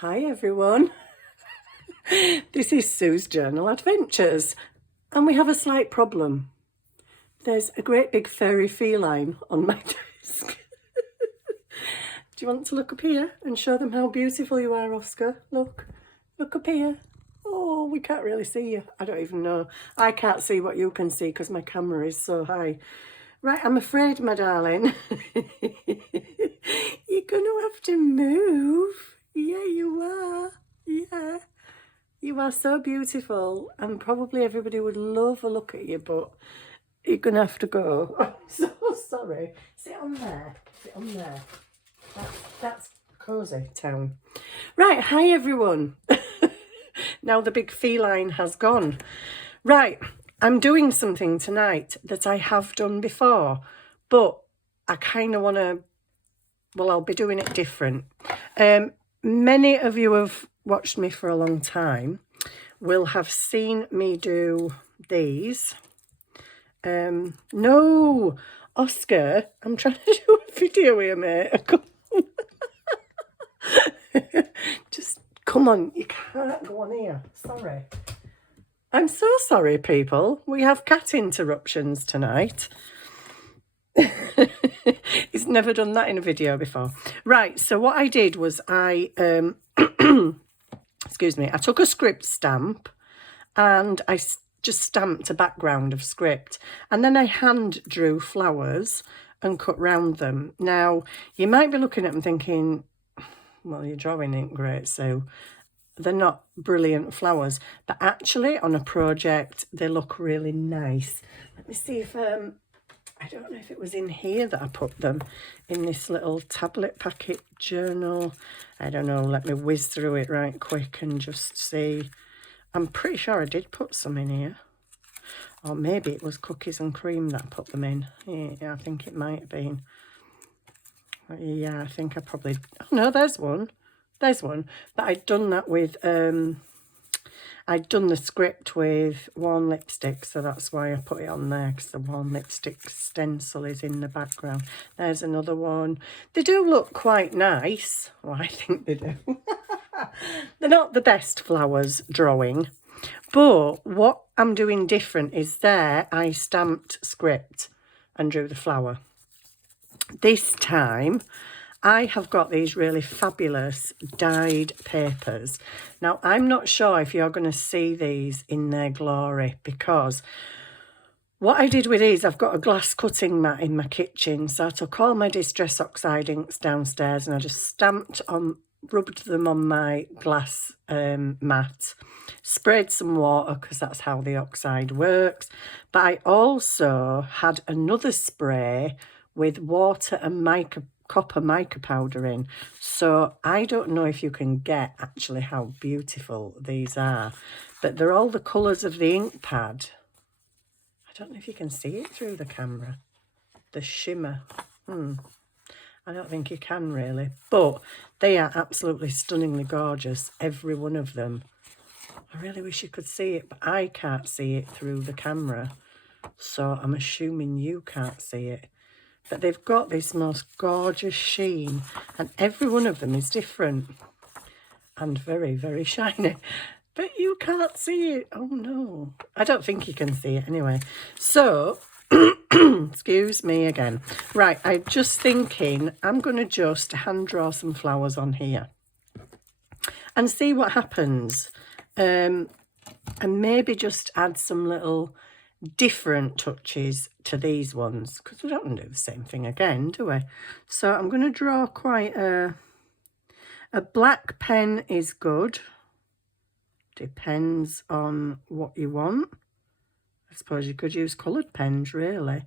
Hi everyone, this is Sue's Journal Adventures and we have a slight problem. There's a great big furry feline on my desk. Do you want to look up here and show them how beautiful you are, Oscar? Look up here. Oh, we can't really see you. I don't even know. I can't see what you can see because my camera is so high. Right, I'm afraid, my darling, you're going to have to move. Yeah, you are. Yeah. You are so beautiful and probably everybody would love a look at you, but you're going to have to go. I'm so sorry. Sit on there. Sit on there. That's cosy town. Right, hi everyone. Now the big feline has gone. Right, I'm doing something tonight that I have done before, but I kind of want to, well, I'll be doing it different. Many of you have watched me for a long time will have seen me do these. No, Oscar, I'm trying to do a video here, mate. Just come on, you can't go on here. Sorry. I'm so sorry, people. We have cat interruptions tonight. He's never done that in a video before. Right, so what I did was I excuse me, I took a script stamp and I just stamped a background of script, and then I hand drew flowers and cut round them. Now you might be looking at them thinking, well, your drawing ain't great, so they're not brilliant flowers, but actually on a project they look really nice. Let me see if I don't know if it was in here that I put them, in this little tablet packet journal. I don't know, let me whiz through it right quick and just see. I'm pretty sure I did put some in here. Or maybe it was cookies and cream that I put them in. Yeah, I think it might have been. Yeah, I think I probably... Oh no, there's one. There's one. But I'd done that with... I'd done the script with Worn Lipstick, so that's why I put it on there, because the Worn Lipstick stencil is in the background. There's another one. They do look quite nice. Well, I think they do. They're not the best flowers drawing, but what I'm doing different is there I stamped script and drew the flower. This time I have got these really fabulous dyed papers. Now, I'm not sure if you're going to see these in their glory, because what I did with these, I've got a glass cutting mat in my kitchen. So I took all my Distress Oxide inks downstairs and I just stamped on, rubbed them on my glass mat, sprayed some water because that's how the oxide works. But I also had another spray with water and copper mica powder in. So I don't know if you can get actually how beautiful these are, but they're all the colours of the ink pad. I don't know if you can see it through the camera, the shimmer. I don't think you can really, but they are absolutely stunningly gorgeous, every one of them. I really wish you could see it, but I can't see it through the camera, so I'm assuming you can't see it. But they've got this most gorgeous sheen, and every one of them is different and very, very shiny. But you can't see it. Oh no. I don't think you can see it anyway. So, excuse me again. Right, I'm just thinking I'm going to just hand draw some flowers on here and see what happens. And maybe just add some little different touches to these ones, because we don't want to do the same thing again, do we? So I'm going to draw quite a black pen is good. Depends on what you want. I suppose you could use coloured pens, really.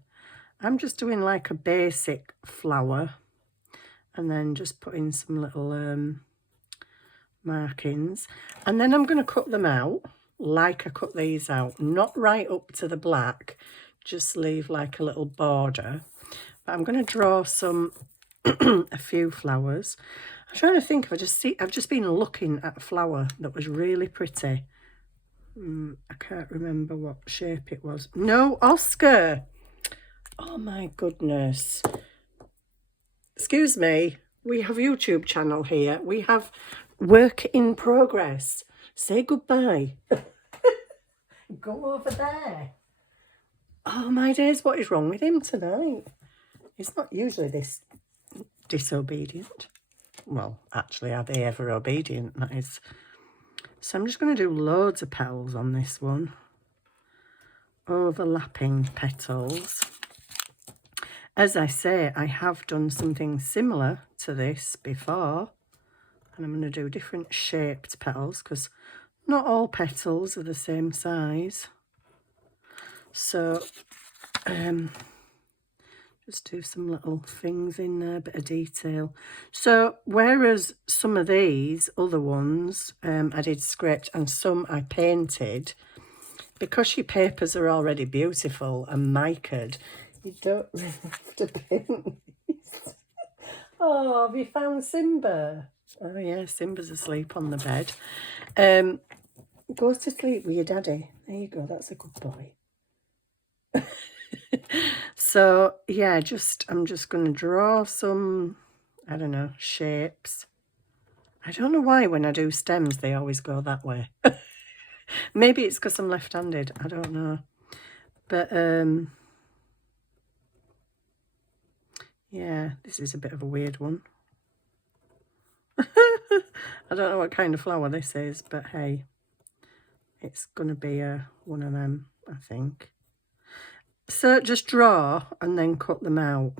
I'm just doing like a basic flower and then just putting some little markings, and then I'm going to cut them out like I cut these out, not right up to the black, just leave like a little border. But I'm going to draw some a few flowers. I'm trying to think if I've just been looking at a flower that was really pretty. I can't remember what shape it was. No, Oscar. Oh my goodness. Excuse me. We have a YouTube channel here. We have work in progress. Say goodbye. Go over there. Oh my days, what is wrong with him tonight? He's not usually this disobedient. Well, actually, are they ever obedient? That is. So I'm just going to do loads of petals on this one. Overlapping petals. As I say, I have done something similar to this before. And I'm going to do different shaped petals because not all petals are the same size. So, just do some little things in there, a bit of detail. So, whereas some of these other ones I did script and some I painted, because your papers are already beautiful and micaed, you don't really have to paint these. Oh, have you found Simba? Oh yeah, Simba's asleep on the bed. Go to sleep with your daddy. There you go, that's a good boy. So yeah, I'm just going to draw some, I don't know, shapes. I don't know why when I do stems they always go that way. Maybe it's because I'm left-handed, I don't know. But yeah, this is a bit of a weird one. I don't know what kind of flower this is, but hey, it's going to be one of them, I think. So just draw and then cut them out.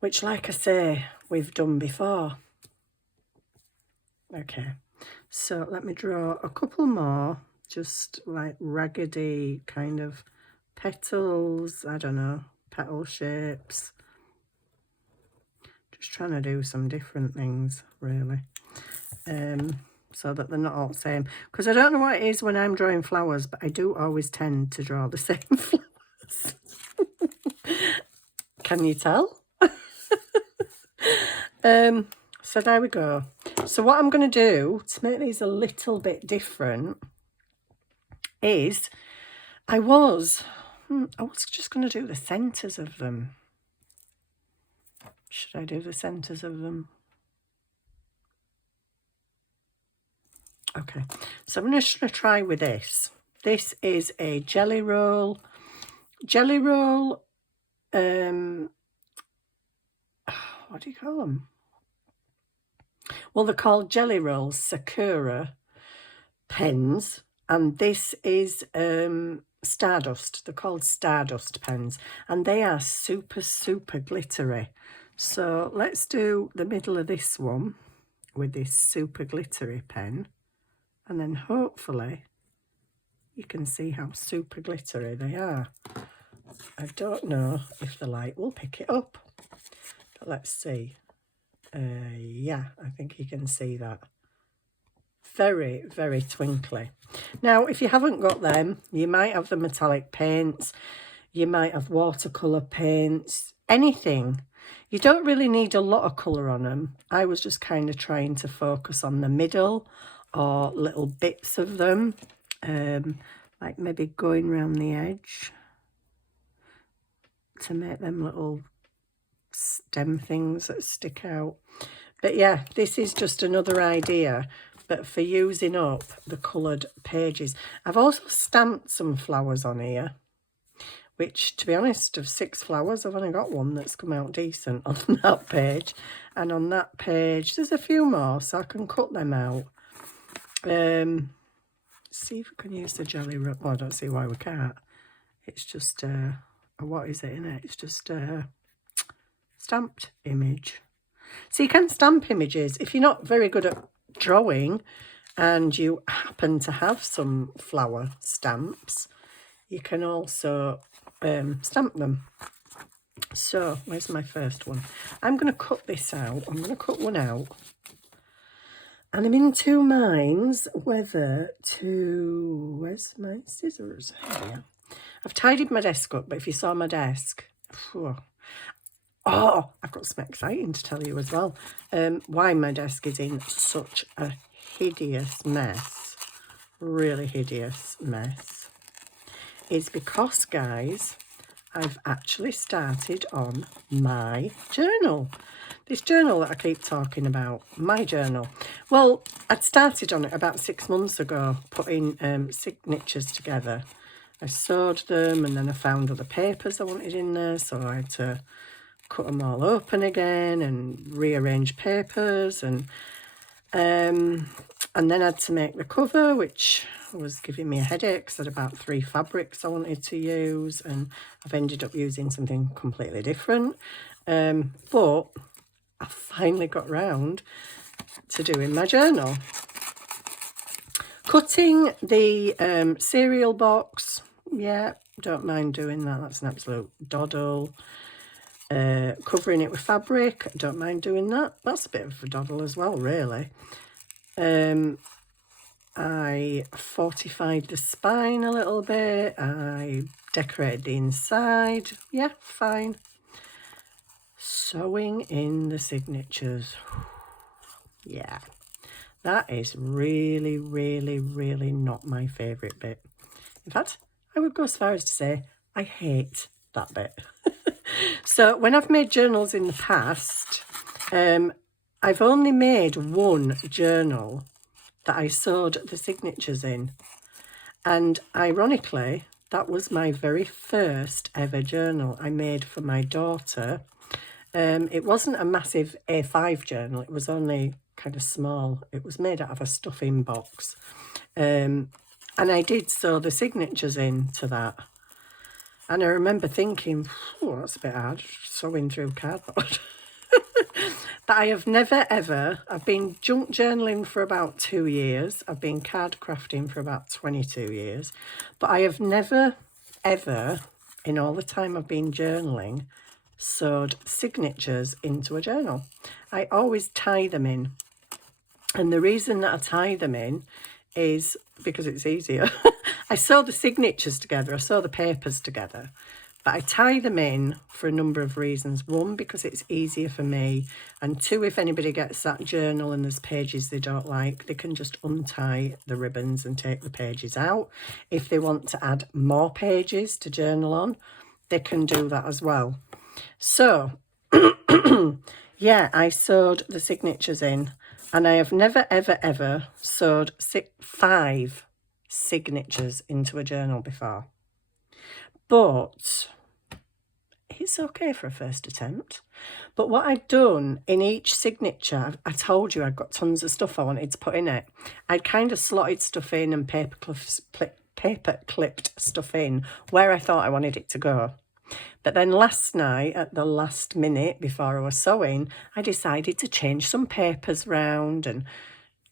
Which, like I say, we've done before. Okay, so let me draw a couple more, just like raggedy kind of petals, I don't know, petal shapes. Just trying to do some different things, really. So that they're not all the same. Because I don't know what it is when I'm drawing flowers, but I do always tend to draw the same flowers. Can you tell? So there we go. So what I'm going to do to make these a little bit different is I was just going to do the centres of them. Should I do the centres of them? Okay, so I'm just going to try with this. This is a jelly roll. Jelly roll, what do you call them? Well, they're called Jelly Rolls Sakura pens. And this is Stardust. They're called Stardust pens. And they are super, super glittery. So let's do the middle of this one with this super glittery pen. And then hopefully you can see how super glittery they are. I don't know if the light will pick it up, but let's see. Yeah, I think you can see that. Very, very twinkly. Now, if you haven't got them, you might have the metallic paints, you might have watercolour paints, anything. You don't really need a lot of colour on them. I was just kind of trying to focus on the middle or little bits of them, like maybe going around the edge to make them little stem things that stick out. But yeah, this is just another idea, but for using up the coloured pages. I've also stamped some flowers on here, which, to be honest, of 6 flowers, I've only got one that's come out decent on that page. And on that page, there's a few more, so I can cut them out. See if we can use the jelly roll. Oh, I don't see why we can't. It's just, what is it in it? It's just a stamped image. So you can stamp images. If you're not very good at drawing and you happen to have some flower stamps, you can also stamp them. So where's my first one? I'm going to cut this out. I'm going to cut one out. And I'm in 2 minds whether to... Where's my scissors? Here. I've tidied my desk up, but if you saw my desk... Whew, oh, I've got some exciting to tell you as well. Why my desk is in such a hideous mess, really hideous mess, is because, guys, I've actually started on my journal. This journal that I keep talking about, my journal. Well, I'd started on it about 6 months ago, putting signatures together. I sewed them and then I found other papers I wanted in there, so I had to cut them all open again and rearrange papers, and then I had to make the cover, which was giving me a headache because I had about 3 fabrics I wanted to use, and I've ended up using something completely different. But I finally got round to doing my journal. Cutting the cereal box, yeah, don't mind doing that. That's an absolute doddle. Covering it with fabric, don't mind doing that. That's a bit of a doddle as well, really. I fortified the spine a little bit. I decorated the inside. Yeah, fine. Sewing in the signatures. Yeah, that is really, really, really not my favourite bit. In fact, I would go as far as to say I hate that bit. So when I've made journals in the past, I've only made one journal that I sewed the signatures in. And ironically, that was my very first ever journal I made for my daughter. It wasn't a massive A5 journal. It was only kind of small. It was made out of a stuffing box. And I did sew the signatures into that. And I remember thinking, oh, that's a bit hard, sewing through cardboard. But I have never, ever, I've been junk journaling for about 2 years. I've been card crafting for about 22 years. But I have never, ever, in all the time I've been journaling, sewed signatures into a journal. I always tie them in. And the reason that I tie them in is because it's easier. I sew the signatures together, I sew the papers together, but I tie them in for a number of reasons. One, because it's easier for me, and two, if anybody gets that journal and there's pages they don't like, they can just untie the ribbons and take the pages out. If they want to add more pages to journal on, they can do that as well. So, yeah, I sewed the signatures in, and I have never, ever, ever sewed 5 signatures into a journal before. But it's okay for a first attempt. But what I'd done in each signature, I told you I'd got tons of stuff I wanted to put in it. I'd kind of slotted stuff in and paper clipped stuff in where I thought I wanted it to go. But then last night, at the last minute before I was sewing, I decided to change some papers round and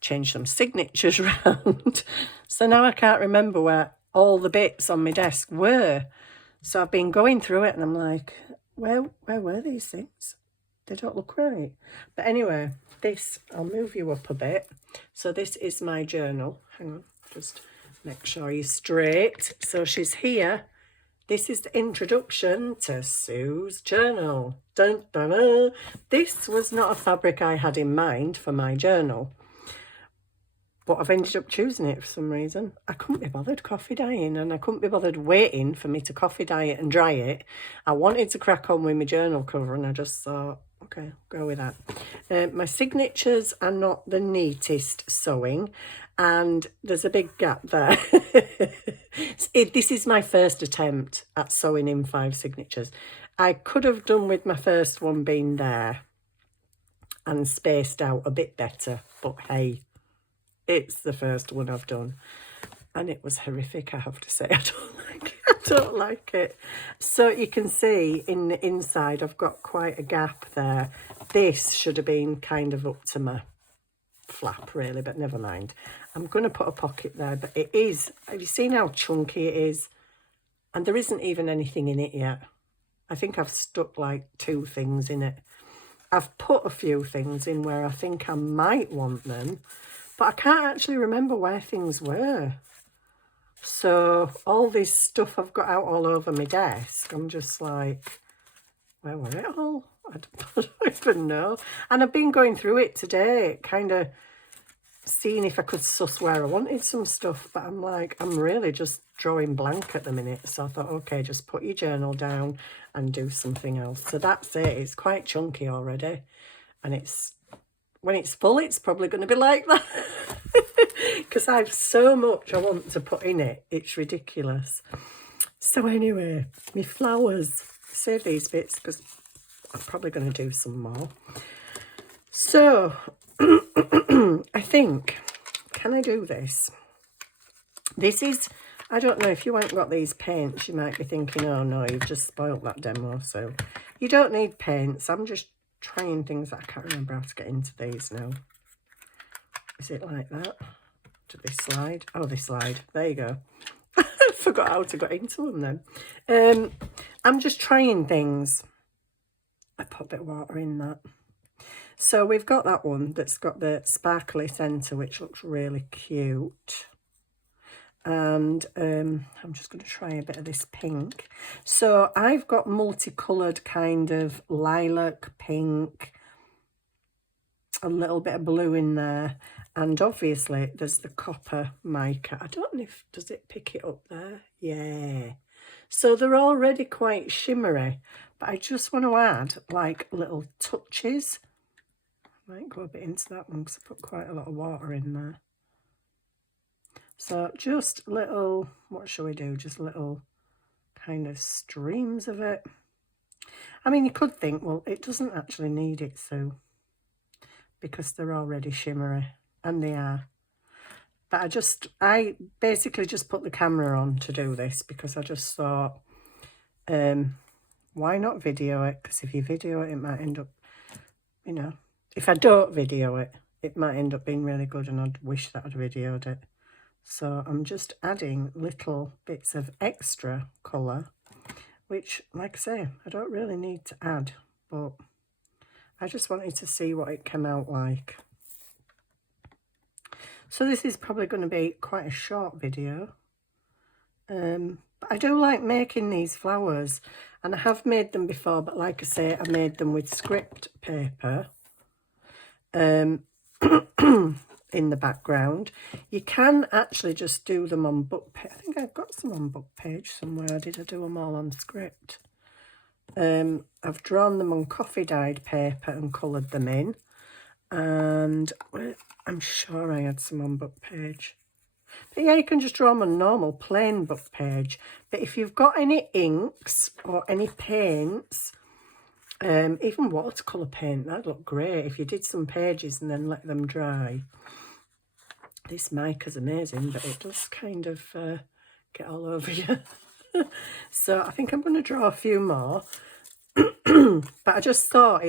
change some signatures round. So now I can't remember where all the bits on my desk were. So I've been going through it and I'm like, where were these things? They don't look right. But anyway, this, I'll move you up a bit. So this is my journal. Hang on, just make sure you're straight. So she's here. This is the introduction to Sue's journal. Dun, dun, dun. This was not a fabric I had in mind for my journal, but I've ended up choosing it for some reason. I couldn't be bothered coffee dyeing, and I couldn't be bothered waiting for me to coffee dye it and dry it. I wanted to crack on with my journal cover, and I just thought, okay, go with that. My signatures are not the neatest sewing, and there's a big gap there. This is my first attempt at sewing in 5 signatures. I could have done with my first one being there and spaced out a bit better, but hey, it's the first one I've done, and it was horrific, I have to say. I don't like it. So you can see in the inside I've got quite a gap there. This should have been kind of up to my flap really, but never mind. I'm going to put a pocket there, but it is, have you seen how chunky it is? And there isn't even anything in it yet. I think I've stuck like 2 things in it. I've put a few things in where I think I might want them, but I can't actually remember where things were. So all this stuff I've got out all over my desk, I'm just like, where were it all? I don't even know. And I've been going through it today, kind of seeing if I could suss where I wanted some stuff, but I'm like, I'm really just drawing blank at the minute. So I thought, okay, just put your journal down and do something else. So that's it. It's quite chunky already. And when it's full, it's probably going to be like that. Because I've so much I want to put in it. It's ridiculous. So anyway, my flowers. Save these bits because I'm probably going to do some more. So, I think, can I do this? This is, I don't know, if you haven't got these paints, you might be thinking, oh no, you've just spoilt that demo. So, you don't need paints. I'm just trying things that I can't remember how to get into these now. Is it like that? Do they slide? Oh, they slide. There you go. I forgot how to get into them then. I'm just trying things. I put a bit of water in that. So we've got that one that's got the sparkly centre, which looks really cute. And I'm just going to try a bit of this pink. So I've got multicoloured kind of lilac, pink, a little bit of blue in there. And obviously there's the copper mica. I don't know if, does it pick it up there? Yeah. So they're already quite shimmery, but I just want to add like little touches. Might go a bit into that one because I put quite a lot of water in there. So just little, what shall we do? Just little kind of streams of it. I mean, you could think, well, it doesn't actually need it, so, because they're already shimmery, and they are. But I basically just put the camera on to do this because I just thought, why not video it? Because if you video it, it might end up, you know, if I don't video it, it might end up being really good and I'd wish that I'd videoed it. So I'm just adding little bits of extra colour, which, like I say, I don't really need to add, but I just wanted to see what it came out like. So this is probably going to be quite a short video. But I do like making these flowers, and I have made them before, but like I say, I made them with script paper. In the background. You can actually just do them on book page. I think I've got some on book page somewhere. Did I do them all on script? I've drawn them on coffee dyed paper and coloured them in, and I'm sure I had some on book page. But yeah, you can just draw them on normal plain book page. But if you've got any inks or any paints, even watercolour paint, that'd look great if you did some pages and then let them dry. This mica's amazing, but it does kind of get all over you. So I think I'm going to draw a few more. But I just thought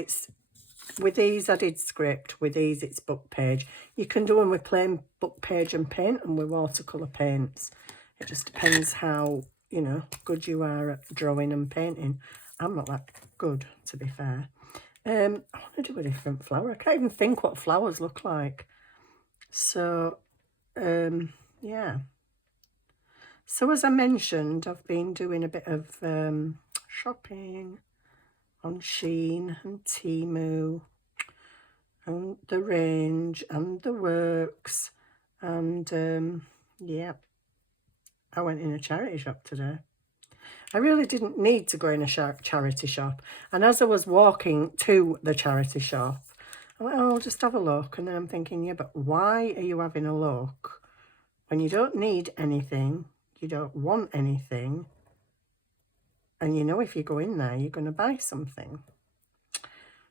with these I did script, with these it's book page. You can do them with plain book page and paint and with watercolour paints. It just depends how, you know, good you are at drawing and painting. I'm not that good, to be fair. I want to do a different flower. I can't even think what flowers look like. So, yeah. So as I mentioned, I've been doing a bit of shopping on Shein and Temu and The Range and The Works. And, yeah, I went in a charity shop today. I really didn't need to go in a charity shop. And as I was walking to the charity shop, I went, oh, I'll just have a look. And then I'm thinking, yeah, but why are you having a look when you don't need anything, you don't want anything, and you know if you go in there, you're going to buy something?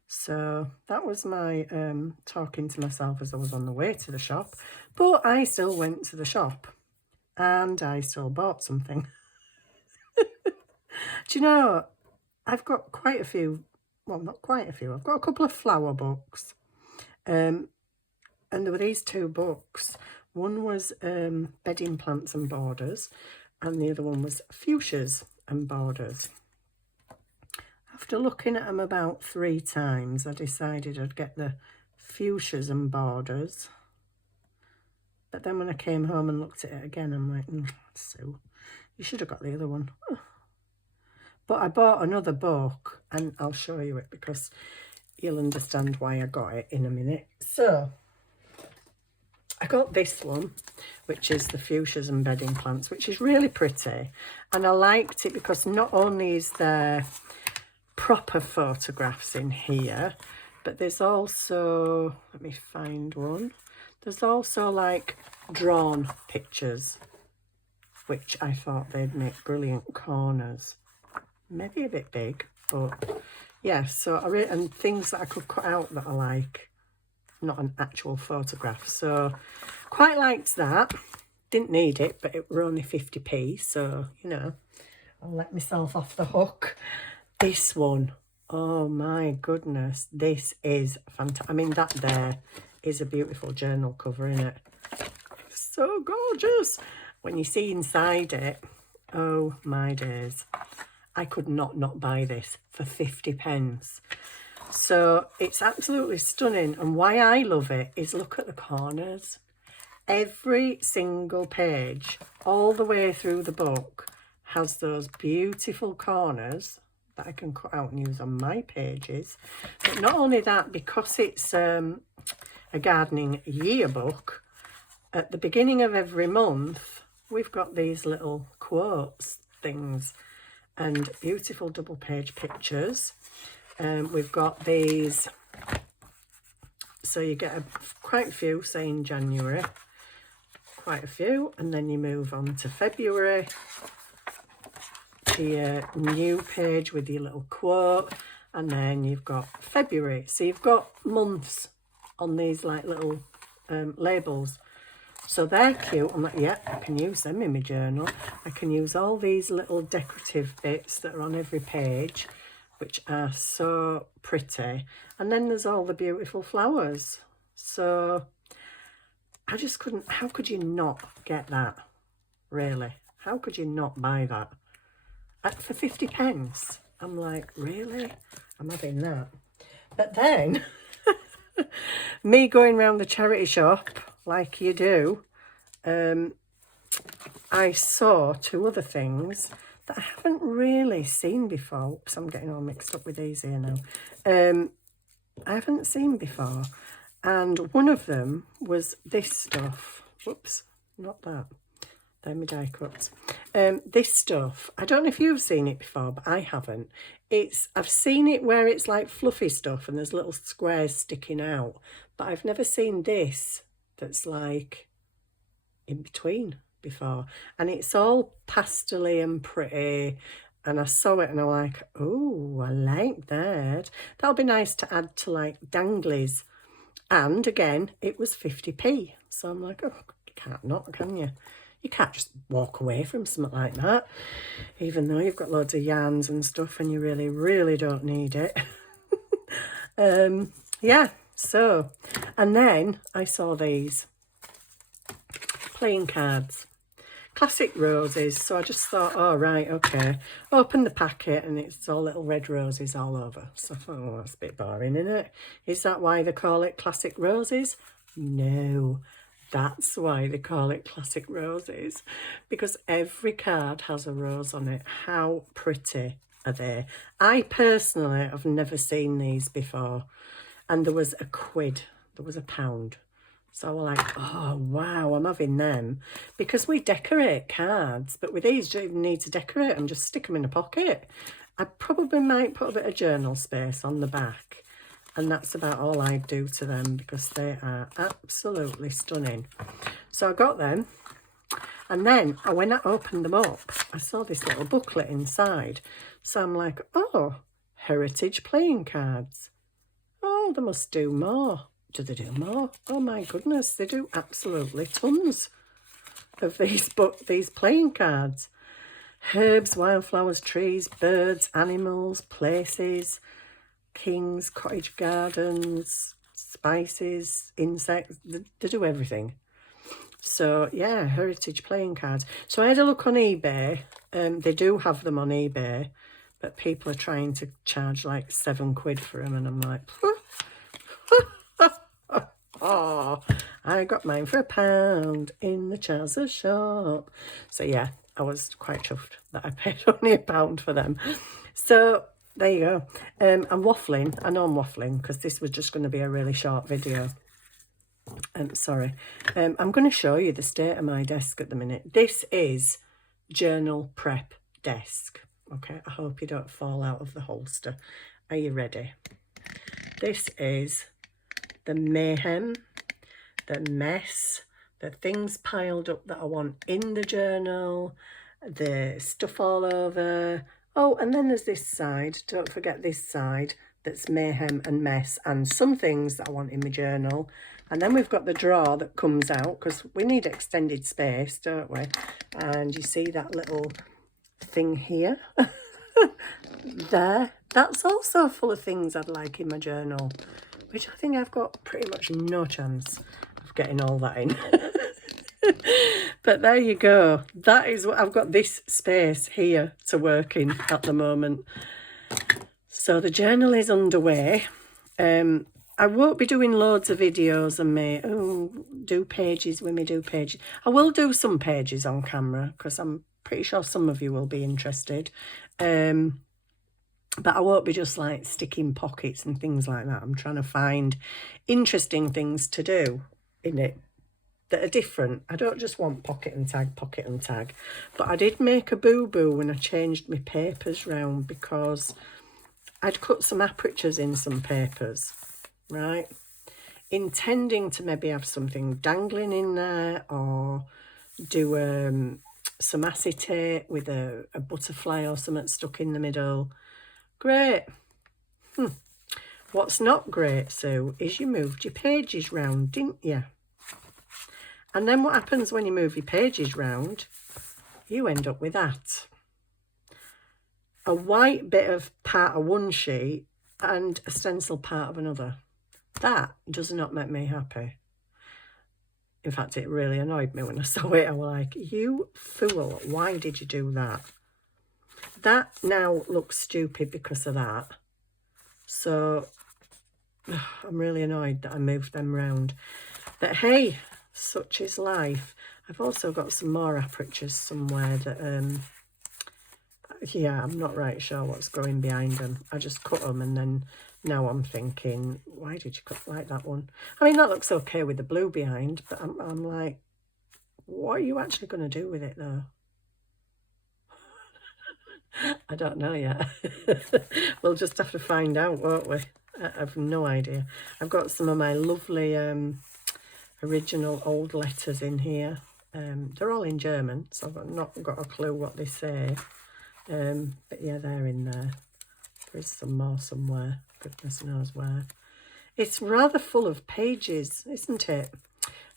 So that was my talking to myself as I was on the way to the shop. But I still went to the shop and I still bought something. Do you know, I've got quite a few, well, not quite a few, I've got a couple of flower books. And there were these two books. One was Bedding Plants and Borders, and the other one was Fuchsias and Borders. After looking at them about 3 times, I decided I'd get the Fuchsias and Borders. But then when I came home and looked at it again, I'm like, Sue, you should have got the other one. But I bought another book, and I'll show you it because you'll understand why I got it in a minute. So, I got this one, which is the Fuchsias and Bedding Plants, which is really pretty. And I liked it because not only is there proper photographs in here, but there's also, let me find one. There's also like drawn pictures, which I thought they'd make brilliant corners. Maybe a bit big, but yeah, so and things that I could cut out that I like, not an actual photograph. So quite liked that. Didn't need it, but it were only 50p, so you know, I'll let myself off the hook. This one, oh my goodness, this is fantastic. I mean, that there is a beautiful journal cover, isn't it? So gorgeous. When you see inside it, oh my days, I could not buy this for 50p. So it's absolutely stunning, and why I love it is look at the corners. Every single page all the way through the book has those beautiful corners that I can cut out and use on my pages. But not only that, because it's a gardening yearbook, at the beginning of every month we've got these little quotes things and beautiful double page pictures. We've got these, so you get quite a few, say in January, quite a few, and then you move on to February, to your new page with your little quote, and then you've got February. So you've got months on these like little labels. So they're cute. I'm like, yeah, I can use them in my journal. I can use all these little decorative bits that are on every page, which are so pretty. And then there's all the beautiful flowers. So I just couldn't, how could you not get that? Really? How could you not buy that? For 50p? I'm like, really? I'm having that. But then, me going round the charity shop, like you do, I saw two other things that I haven't really seen before. Oops, I'm getting all mixed up with these here now. I haven't seen before. And one of them was this stuff. Whoops, not that. They're my die cuts. This stuff, I don't know if you've seen it before, but I haven't. I've seen it where it's like fluffy stuff and there's little squares sticking out, but I've never seen this that's like in between before. And it's all pastel-y and pretty. And I saw it and I'm like, oh, I like that. That'll be nice to add to like danglies. And again, it was 50p. So I'm like, oh, you can't not, can you? You can't just walk away from something like that, even though you've got loads of yarns and stuff and you really, really don't need it. Yeah, so, and then I saw these playing cards, classic roses. So I just thought, oh, right, okay. Open the packet and it's all little red roses all over. So I thought, oh, that's a bit boring, isn't it? Is that why they call it classic roses? No. That's why they call it classic roses, because every card has a rose on it. How pretty are they? I personally have never seen these before, and there was a quid, there was £1. So I was like, oh wow, I'm having them, because we decorate cards, but with these you don't even need to decorate them, just stick them in a pocket. I probably might put a bit of journal space on the back. And that's about all I do to them, because they are absolutely stunning. So I got them. And then when I opened them up, I saw this little booklet inside. So I'm like, oh, heritage playing cards. Oh, they must do more. Do they do more? Oh my goodness, they do absolutely tons of these playing cards. Herbs, wildflowers, trees, birds, animals, places, kings, cottage gardens, spices, insects, they do everything. So yeah, heritage playing cards. So I had a look on eBay. They do have them on eBay, but people are trying to charge like £7 for them, and I'm like, oh, I got mine for £1 in the Chazza shop. So yeah, I was quite chuffed that I paid only £1 for them. So there you go. I'm waffling. I know I'm waffling because this was just going to be a really short video. Sorry. I'm going to show you the state of my desk at the minute. This is journal prep desk. Okay, I hope you don't fall out of the holster. Are you ready? This is the mayhem, the mess, the things piled up that I want in the journal, the stuff all over. Oh, and then there's this side. Don't forget this side that's mayhem and mess, and some things that I want in my journal. And then we've got the drawer that comes out because we need extended space, don't we? And you see that little thing here? There. That's also full of things I'd like in my journal, which I think I've got pretty much no chance of getting all that in. But there you go. That is what I've got, this space here to work in at the moment. So the journal is underway. I won't be doing loads of videos and do pages when we do pages. I will do some pages on camera because I'm pretty sure some of you will be interested. But I won't be just like sticking pockets and things like that. I'm trying to find interesting things to do in it that are different. I don't just want pocket and tag. But I did make a boo-boo when I changed my papers round because I'd cut some apertures in some papers, right? Intending to maybe have something dangling in there or do some acetate with a butterfly or something stuck in the middle. Great. What's not great, Sue, is you moved your pages round, didn't you? And then what happens when you move your pages round? You end up with that. A white bit of part of one sheet and a stencil part of another. That does not make me happy. In fact, it really annoyed me when I saw it. I was like, you fool, why did you do that? That now looks stupid because of that. So I'm really annoyed that I moved them round. But hey, such is life. I've also got some more apertures somewhere that, yeah, I'm not right sure what's going behind them. I just cut them and then now I'm thinking, why did you cut like that one? I mean, that looks okay with the blue behind, but I'm like, what are you actually going to do with it though? I don't know yet. We'll just have to find out, won't we? I've no idea. I've got some of my lovely original old letters in here. They're all in German, so I've not got a clue what they say. But yeah, they're in there. There is some more somewhere. Goodness knows where. It's rather full of pages, isn't it?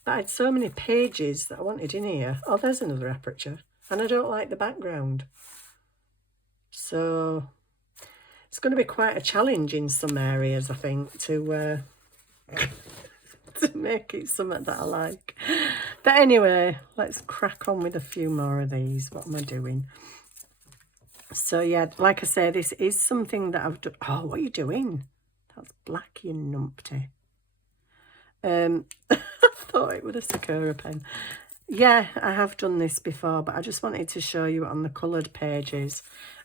But I had so many pages that I wanted in here. Oh, there's another aperture. And I don't like the background. So it's going to be quite a challenge in some areas, I think, to make it something that I like. But anyway, let's crack on with a few more of these. What am I doing? So yeah, like I say, this is something that I've done. Oh, what are you doing? That's black, you numpty. I thought it was a Sakura pen. Yeah, I have done this before, but I just wanted to show you on the coloured pages.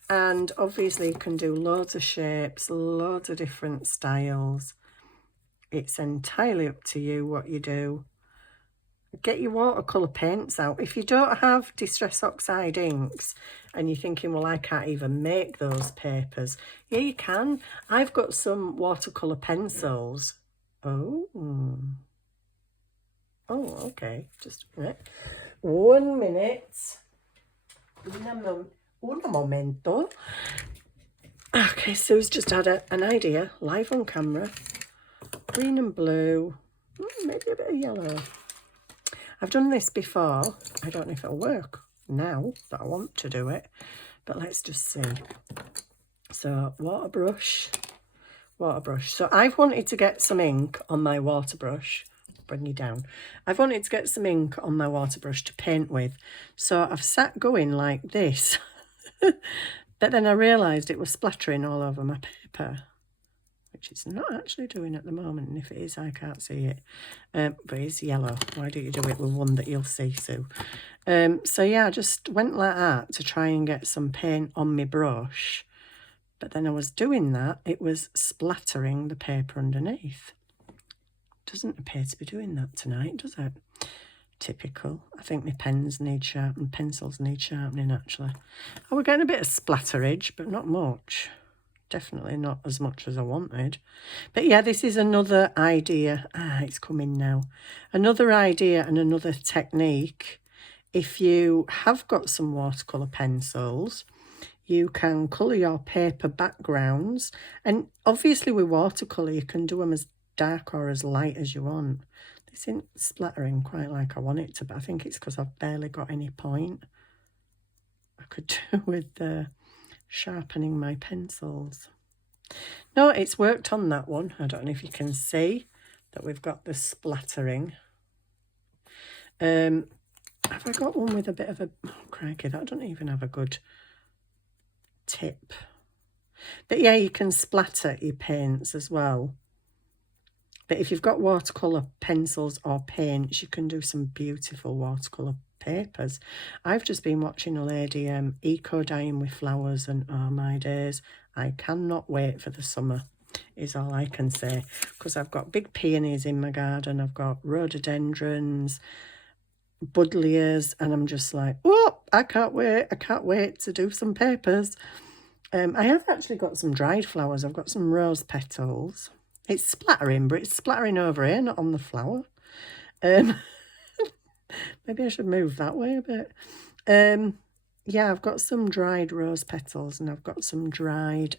And obviously you can do loads of shapes, loads of different styles. It's entirely up to you what you do. Get your watercolour paints out. If you don't have Distress Oxide inks and you're thinking, well, I can't even make those papers. Yeah, you can. I've got some watercolour pencils. Oh, okay. Just a minute. 1 minute. Un momento. Okay, Sue's just had an idea live on camera. Green and blue. Maybe a bit of yellow. I've done this before. I don't know if it'll work now, but I want to do it. But let's just see. So, water brush. So I've wanted to get some ink on my water brush. Bring you down. I've wanted to get some ink on my water brush to paint with. So I've sat going like this. But then I realised it was splattering all over my paper, which it's not actually doing at the moment. And if it is, I can't see it. But it's yellow. Why don't you do it with one that you'll see, Sue? So yeah, I just went like that to try and get some paint on my brush. But then I was doing that, it was splattering the paper underneath. Doesn't appear to be doing that tonight, does it? Typical. I think my pens need pencils need sharpening actually. Oh, we're getting a bit of splatterage, but not much. Definitely not as much as I wanted. But yeah, this is another idea. It's coming now. Another idea and another technique. If you have got some watercolour pencils, you can colour your paper backgrounds. And obviously with watercolour, you can do them as dark or as light as you want. This isn't splattering quite like I want it to, but I think it's because I've barely got any point. I could do with sharpening my pencils. No, it's worked on that one. I don't know if you can see that we've got the splattering. Have I got one with a bit of a... Oh, crikey, that doesn't even have a good tip. But yeah, you can splatter your paints as well. But if you've got watercolour pencils or paints, you can do some beautiful watercolour papers. I've just been watching a lady eco dyeing with flowers, and oh my days, I cannot wait for the summer, is all I can say, because I've got big peonies in my garden, I've got rhododendrons, buddleias, and I'm just like, oh, I can't wait to do some papers. I have actually got some dried flowers. I've got some rose petals. It's splattering, but it's splattering over here, not on the flower. Maybe I should move that way a bit. Yeah, I've got some dried rose petals, and I've got some dried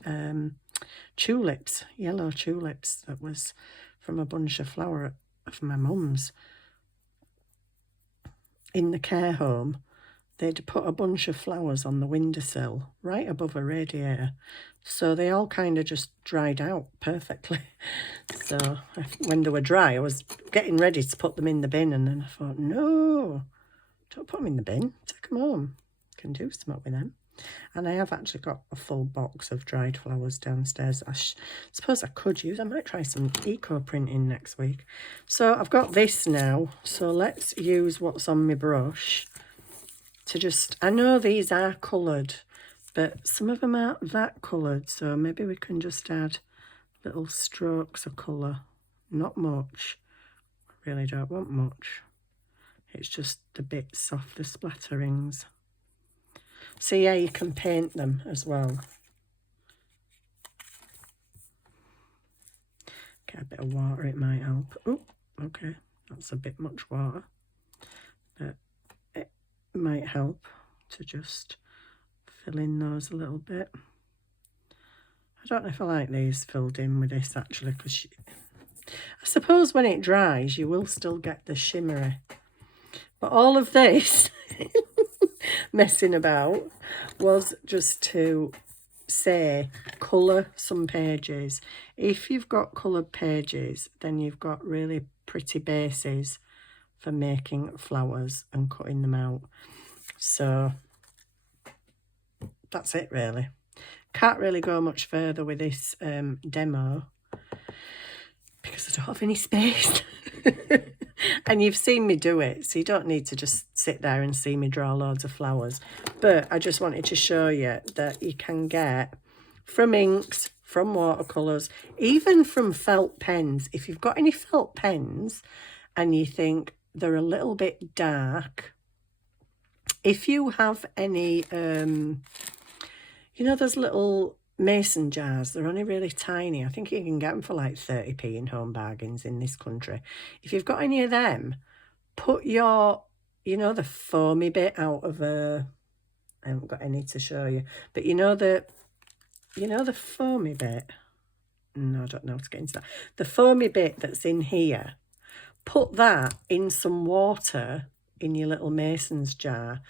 tulips, yellow tulips, that was from a bunch of flower of my mum's. In the care home, they'd put a bunch of flowers on the windowsill right above a radiator. So they all kind of just dried out perfectly. So when they were dry, I was getting ready to put them in the bin, and then I thought, no, don't put them in the bin, take them home. Can do something with them. And I have actually got a full box of dried flowers downstairs. I suppose I could use. I might try some eco printing next week. So I've got this now. So let's use what's on my brush to just... I know these are coloured, but some of them aren't that coloured. So maybe we can just add little strokes of colour. Not much. I really don't want much. It's just the bits off the splatterings. So yeah, you can paint them as well. Get a bit of water, it might help. Oh, okay, that's a bit much water. But it might help to just fill in those a little bit. I don't know if I like these filled in with this actually, because I suppose when it dries, you will still get the shimmery. But all of this messing about was just to say, colour some pages. If you've got coloured pages, then you've got really pretty bases for making flowers and cutting them out. So that's it really. Can't really go much further with this demo because I don't have any space. And you've seen me do it, so you don't need to just sit there and see me draw loads of flowers. But I just wanted to show you that you can get from inks, from watercolours, even from felt pens. If you've got any felt pens and you think they're a little bit dark, if you have any, you know those little mason jars, they're only really tiny. I think you can get them for like 30p in Home Bargains in this country. If you've got any of them, put your, you know, the foamy bit out of I haven't got any to show you, but you know the foamy bit. No, I don't know how to get into that. The foamy bit that's in here, put that in some water in your little mason's jar,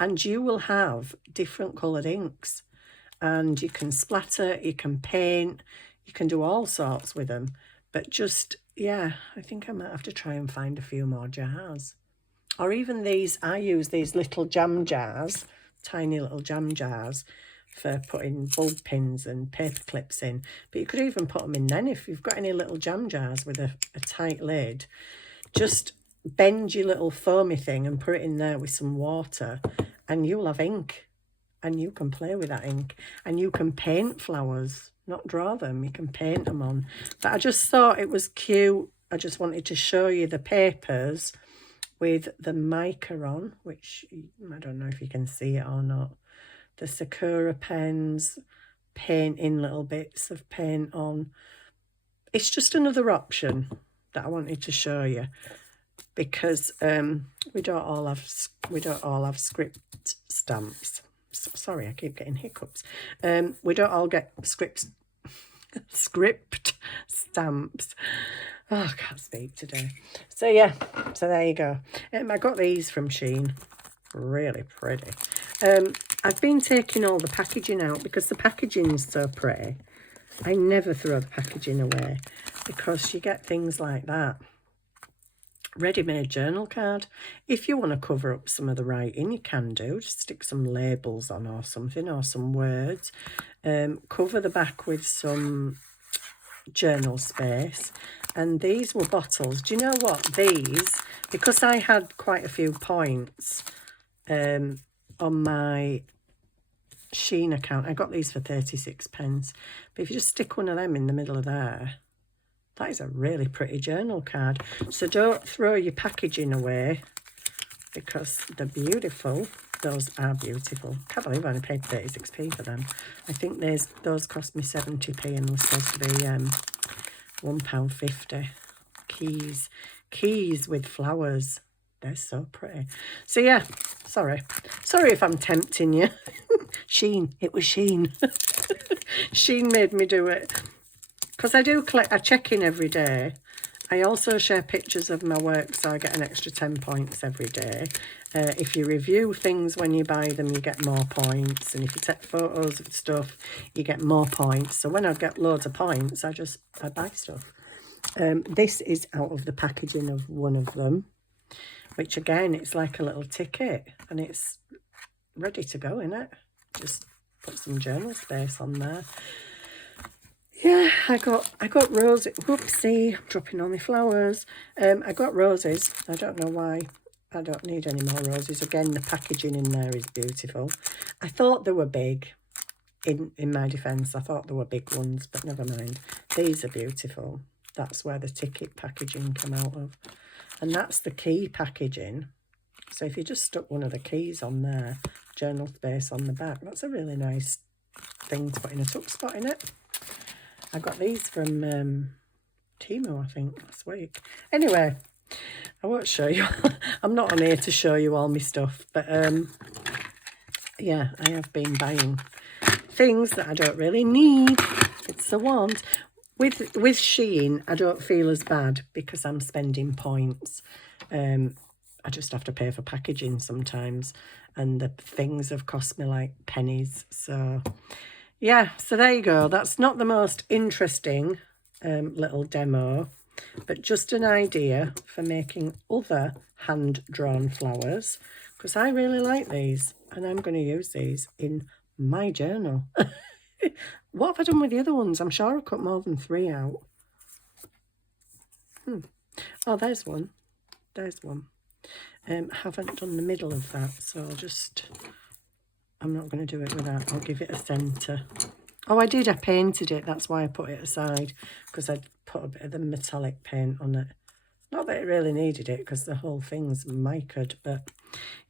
and you will have different coloured inks. And you can splatter, you can paint, you can do all sorts with them. But just, yeah, I think I might have to try and find a few more jars. Or even these, I use these little jam jars, tiny little jam jars, for putting bulb pins and paper clips in. But you could even put them in then if you've got any little jam jars with a tight lid. Just bend your little foamy thing and put it in there with some water, and you'll have ink. And you can play with that ink, and you can paint flowers, not draw them. You can paint them on. But I just thought it was cute. I just wanted to show you the papers with the mica on, which I don't know if you can see it or not. The Sakura pens, paint in little bits of paint on. It's just another option that I wanted to show you, because we don't all have script stamps. Sorry, I keep getting hiccups. We don't all get script stamps. Oh, I can't speak today. So yeah, so there you go. I got these from Shein. Really pretty. I've been taking all the packaging out because the packaging is so pretty. I never throw the packaging away because you get things like that. Ready-made journal card. If you want to cover up some of the writing, you can do. Just stick some labels on or something, or some words. Cover the back with some journal space. And these were bottles. Do you know what? These, because I had quite a few points on my Shein account, I got these for 36p. But if you just stick one of them in the middle of there, that is a really pretty journal card. So don't throw your packaging away because they're beautiful. Those are beautiful. Can't believe I only paid 36p for them. I think those cost me 70p and were supposed to be £1.50. Keys with flowers. They're so pretty. So yeah, sorry if I'm tempting you. Shein, it was Shein. Shein made me do it. Because I check in every day. I also share pictures of my work, so I get an extra 10 points every day. If you review things when you buy them, you get more points. And if you take photos of stuff, you get more points. So when I get loads of points, I buy stuff. This is out of the packaging of one of them, which again, it's like a little ticket. And it's ready to go, innit? Just put some journal space on there. Yeah, I got roses. Whoopsie, I'm dropping all my flowers. I got roses. I don't know why. I don't need any more roses. Again, the packaging in there is beautiful. I thought they were big. In my defence, I thought they were big ones, but never mind. These are beautiful. That's where the ticket packaging came out of. And that's the key packaging. So if you just stuck one of the keys on there, journal space on the back, that's a really nice thing to put in a tuck spot in it. I got these from Temu, I think, last week. Anyway, I won't show you. I'm not on here to show you all my stuff. But, yeah, I have been buying things that I don't really need. It's a want. With Shein, I don't feel as bad because I'm spending points. I just have to pay for packaging sometimes. And the things have cost me like pennies. So... yeah, so there you go. That's not the most interesting little demo, but just an idea for making other hand-drawn flowers, because I really like these, and I'm going to use these in my journal. What have I done with the other ones? I'm sure I cut more than 3 out. Oh, there's one. There's one. Haven't done the middle of that, so I'm not going to do it with that. I'll give it a centre. Oh, I did. I painted it. That's why I put it aside, because I'd put a bit of the metallic paint on it. Not that it really needed it, because the whole thing's micaed. But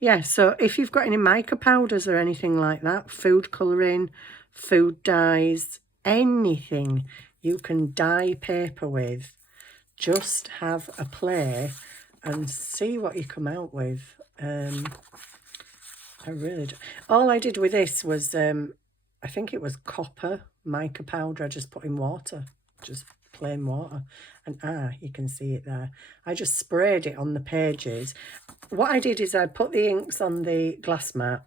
yeah, so if you've got any mica powders or anything like that, food colouring, food dyes, anything you can dye paper with, just have a play and see what you come out with. I really do. All I did with this was, I think it was copper mica powder. I just put in water, just plain water. And you can see it there. I just sprayed it on the pages. What I did is I put the inks on the glass mat,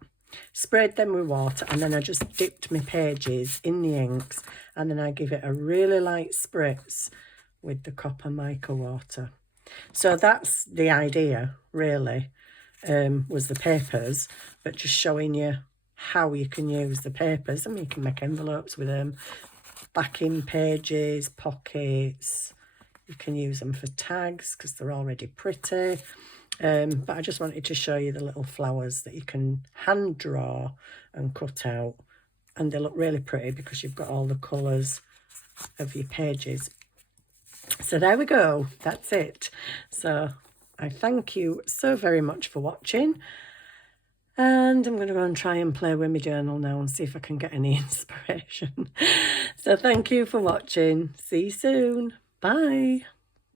sprayed them with water, and then I just dipped my pages in the inks. And then I give it a really light spritz with the copper mica water. So that's the idea, really. Was the papers, but just showing you how you can use the papers. I mean, you can make envelopes with them, backing pages, pockets. You can use them for tags because they're already pretty. But I just wanted to show you the little flowers that you can hand draw and cut out, and they look really pretty because you've got all the colours of your pages. So there we go. That's it. So I thank you so very much for watching. And I'm going to go and try and play with my journal now and see if I can get any inspiration. So thank you for watching. See you soon. Bye.